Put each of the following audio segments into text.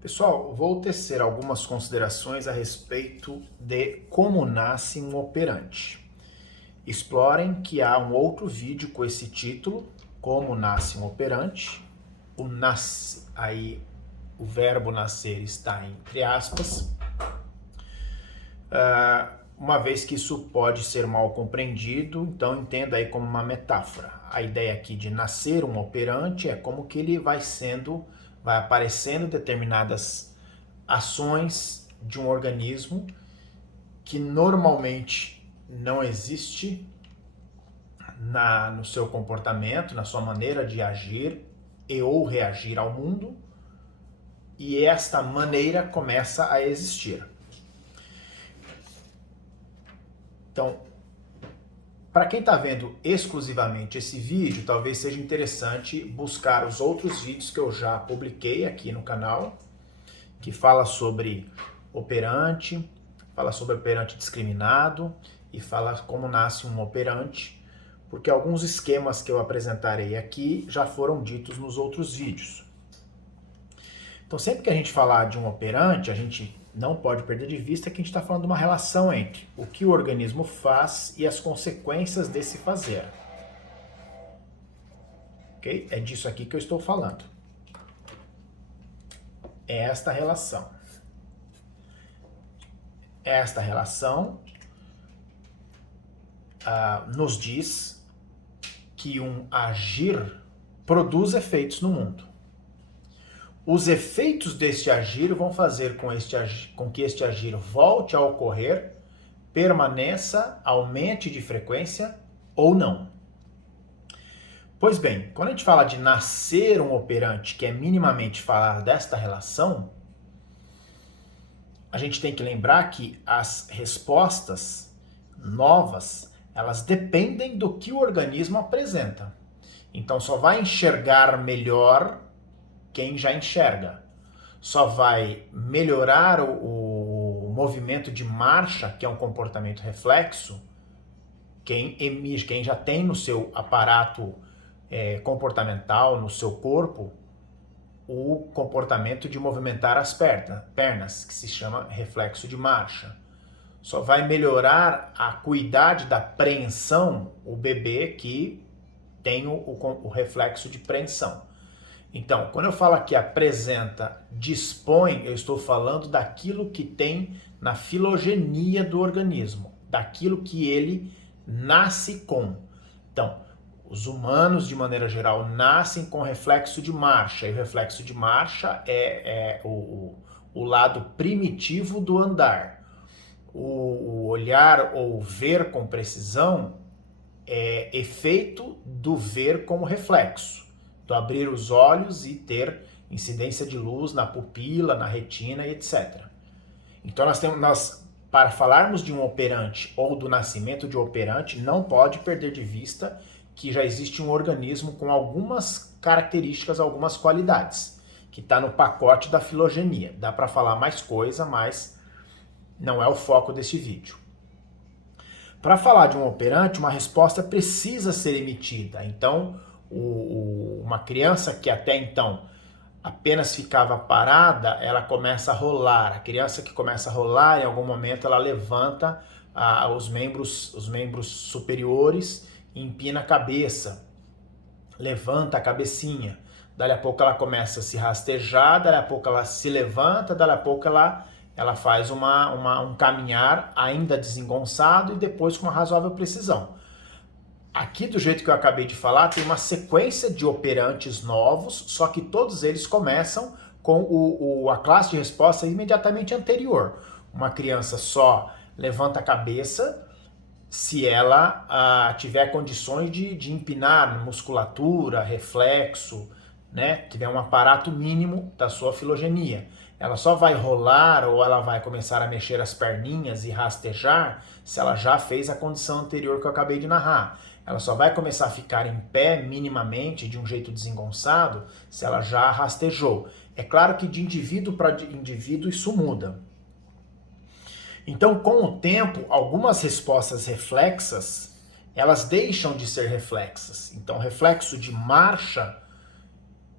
Pessoal, vou tecer algumas considerações a respeito de como nasce um operante. Explorem que há um outro vídeo com esse título, Como Nasce um Operante. O nasce, aí o verbo nascer está entre aspas, uma vez que isso pode ser mal compreendido, então entenda aí como uma metáfora. A ideia aqui de nascer um operante é como que ele vai aparecendo determinadas ações de um organismo que normalmente não existe no seu comportamento, na sua maneira de agir e ou reagir ao mundo, e esta maneira começa a existir. Então, para quem está vendo exclusivamente esse vídeo, talvez seja interessante buscar os outros vídeos que eu já publiquei aqui no canal, que fala sobre operante discriminado e fala como nasce um operante, porque alguns esquemas que eu apresentarei aqui já foram ditos nos outros vídeos. Então, sempre que a gente falar de um operante, a gente não pode perder de vista que a gente está falando de uma relação entre o que o organismo faz e as consequências desse fazer. Ok? É disso aqui que eu estou falando. É esta relação. Esta relação nos diz que um agir produz efeitos no mundo. Os efeitos deste agir vão fazer com que este agir volte a ocorrer, permaneça, aumente de frequência ou não. Pois bem, quando a gente fala de nascer um operante, que é minimamente falar desta relação, a gente tem que lembrar que as respostas novas, elas dependem do que o organismo apresenta. Então só vai enxergar melhor quem já enxerga. Só vai melhorar o movimento de marcha, que é um comportamento reflexo, quem já tem no seu aparato comportamental, no seu corpo, o comportamento de movimentar as pernas, que se chama reflexo de marcha. Só vai melhorar a acuidade da preensão o bebê que tem o reflexo de preensão. Então, quando eu falo aqui apresenta, dispõe, eu estou falando daquilo que tem na filogenia do organismo, daquilo que ele nasce com. Então, os humanos, de maneira geral, nascem com reflexo de marcha, e o reflexo de marcha é o lado primitivo do andar. O olhar ou ver com precisão é efeito do ver como reflexo, do abrir os olhos e ter incidência de luz na pupila, na retina e etc. Então para falarmos de um operante ou do nascimento de um operante, não pode perder de vista que já existe um organismo com algumas características, algumas qualidades, que está no pacote da filogenia. Dá para falar mais coisa, mas não é o foco desse vídeo. Para falar de um operante, uma resposta precisa ser emitida. Então, uma criança que até então apenas ficava parada, ela começa a rolar. A criança que começa a rolar, em algum momento, ela levanta os membros superiores e empina a cabeça. Levanta a cabecinha. Dali a pouco ela começa a se rastejar, dali a pouco ela se levanta, dali a pouco ela faz um caminhar ainda desengonçado e depois com uma razoável precisão. Aqui, do jeito que eu acabei de falar, tem uma sequência de operantes novos, só que todos eles começam com a classe de resposta imediatamente anterior. Uma criança só levanta a cabeça se ela tiver condições de empinar musculatura, reflexo, né? Tiver um aparato mínimo da sua filogenia. Ela só vai rolar ou ela vai começar a mexer as perninhas e rastejar se ela já fez a condição anterior que eu acabei de narrar. Ela só vai começar a ficar em pé minimamente, de um jeito desengonçado, se ela já rastejou. É claro que de indivíduo para indivíduo isso muda. Então, com o tempo, algumas respostas reflexas, elas deixam de ser reflexas. Então, reflexo de marcha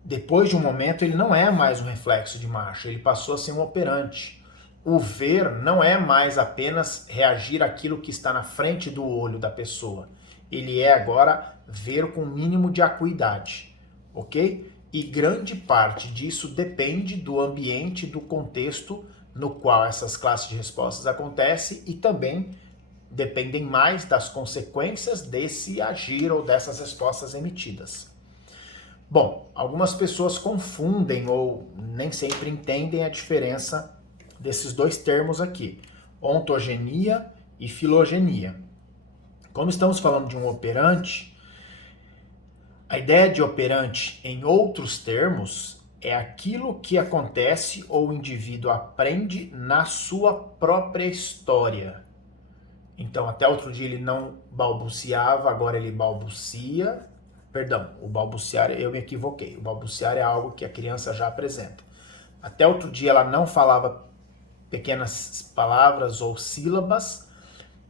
Depois de um momento, ele não é mais um reflexo de marcha, ele passou a ser um operante. O ver não é mais apenas reagir àquilo que está na frente do olho da pessoa. Ele é agora ver com o mínimo de acuidade, ok? E grande parte disso depende do ambiente, do contexto no qual essas classes de respostas acontecem e também dependem mais das consequências desse agir ou dessas respostas emitidas. Bom, algumas pessoas confundem ou nem sempre entendem a diferença desses dois termos aqui, ontogenia e filogenia. Como estamos falando de um operante, a ideia de operante, em outros termos, é aquilo que acontece ou o indivíduo aprende na sua própria história. Então, até outro dia ele não balbuciava, agora ele balbucia. Perdão, o balbuciar, eu me equivoquei. O balbuciar é algo que a criança já apresenta. Até outro dia ela não falava pequenas palavras ou sílabas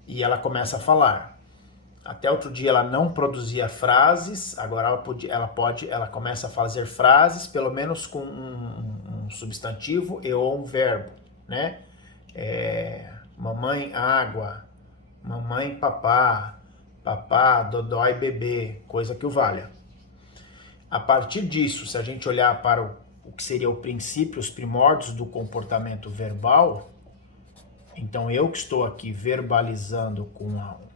e ela começa a falar. Até outro dia ela não produzia frases, agora ela começa a fazer frases, pelo menos com um substantivo e ou um verbo, né? Mamãe, água, mamãe, papá, papá, dodói, bebê, coisa que o valha. A partir disso, se a gente olhar para o que seria o princípio, os primórdios do comportamento verbal, então eu que estou aqui verbalizando com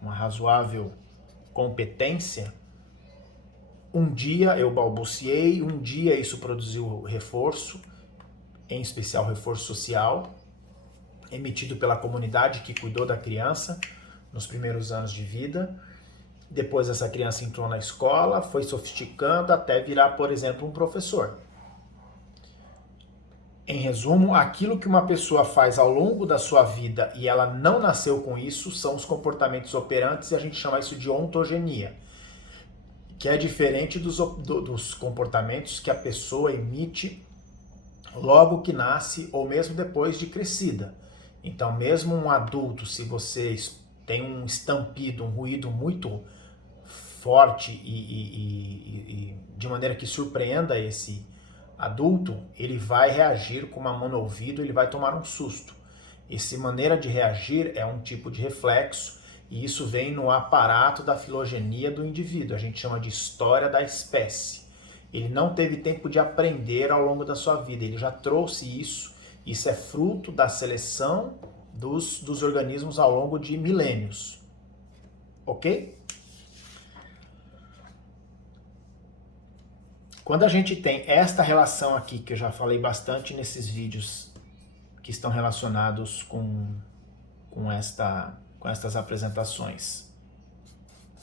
uma razoável competência, um dia eu balbuciei, um dia isso produziu reforço, em especial reforço social, emitido pela comunidade que cuidou da criança nos primeiros anos de vida. Depois essa criança entrou na escola, foi sofisticando até virar, por exemplo, um professor. Em resumo, aquilo que uma pessoa faz ao longo da sua vida e ela não nasceu com isso são os comportamentos operantes e a gente chama isso de ontogenia, que é diferente dos comportamentos que a pessoa emite logo que nasce ou mesmo depois de crescida. Então, mesmo um adulto, se você tem um estampido, um ruído muito forte e de maneira que surpreenda esse adulto, ele vai reagir com uma mão no ouvido, ele vai tomar um susto. Essa maneira de reagir é um tipo de reflexo e isso vem no aparato da filogenia do indivíduo, a gente chama de história da espécie. Ele não teve tempo de aprender ao longo da sua vida, ele já trouxe isso, isso é fruto da seleção dos organismos ao longo de milênios. Ok? Quando a gente tem esta relação aqui, que eu já falei bastante nesses vídeos que estão relacionados com estas apresentações.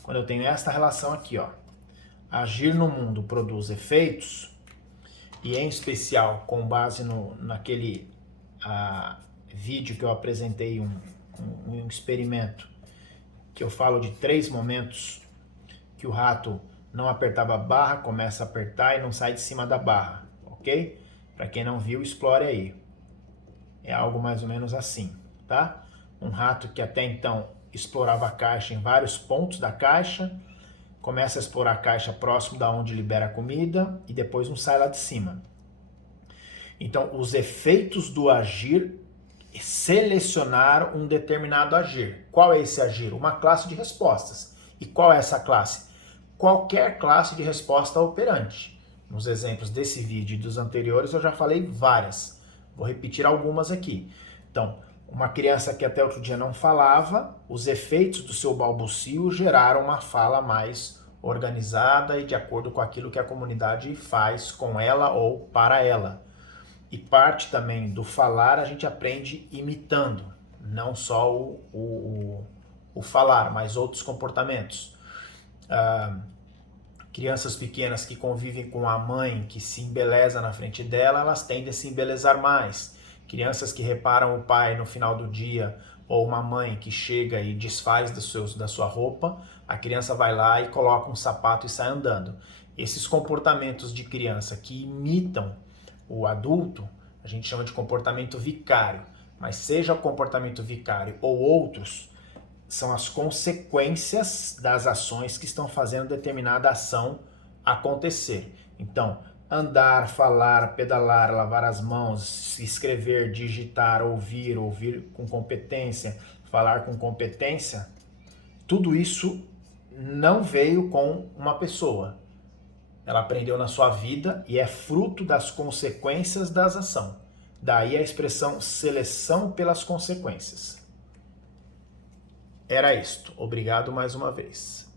Quando eu tenho esta relação aqui, ó, agir no mundo produz efeitos, e em especial com base naquele vídeo que eu apresentei, um experimento, que eu falo de 3 momentos que o rato não apertava a barra, começa a apertar e não sai de cima da barra, ok? Para quem não viu, explore aí. É algo mais ou menos assim, tá? Um rato que até então explorava a caixa em vários pontos da caixa, começa a explorar a caixa próximo da onde libera a comida e depois não sai lá de cima. Então, os efeitos do agir selecionaram um determinado agir. Qual é esse agir? Uma classe de respostas. E qual é essa classe? Qualquer classe de resposta operante. Nos exemplos desse vídeo e dos anteriores eu já falei várias. Vou repetir algumas aqui. Então, uma criança que até outro dia não falava, os efeitos do seu balbucio geraram uma fala mais organizada e de acordo com aquilo que a comunidade faz com ela ou para ela. E parte também do falar a gente aprende imitando, não só o falar, mas outros comportamentos. Crianças pequenas que convivem com a mãe, que se embeleza na frente dela, elas tendem a se embelezar mais. Crianças que reparam o pai no final do dia, ou uma mãe que chega e desfaz da sua roupa, a criança vai lá e coloca um sapato e sai andando. Esses comportamentos de criança que imitam o adulto, a gente chama de comportamento vicário. Mas seja o comportamento vicário ou outros, são as consequências das ações que estão fazendo determinada ação acontecer. Então, andar, falar, pedalar, lavar as mãos, escrever, digitar, ouvir com competência, falar com competência, tudo isso não veio com uma pessoa. Ela aprendeu na sua vida e é fruto das consequências das ações. Daí a expressão seleção pelas consequências. Era isto. Obrigado mais uma vez.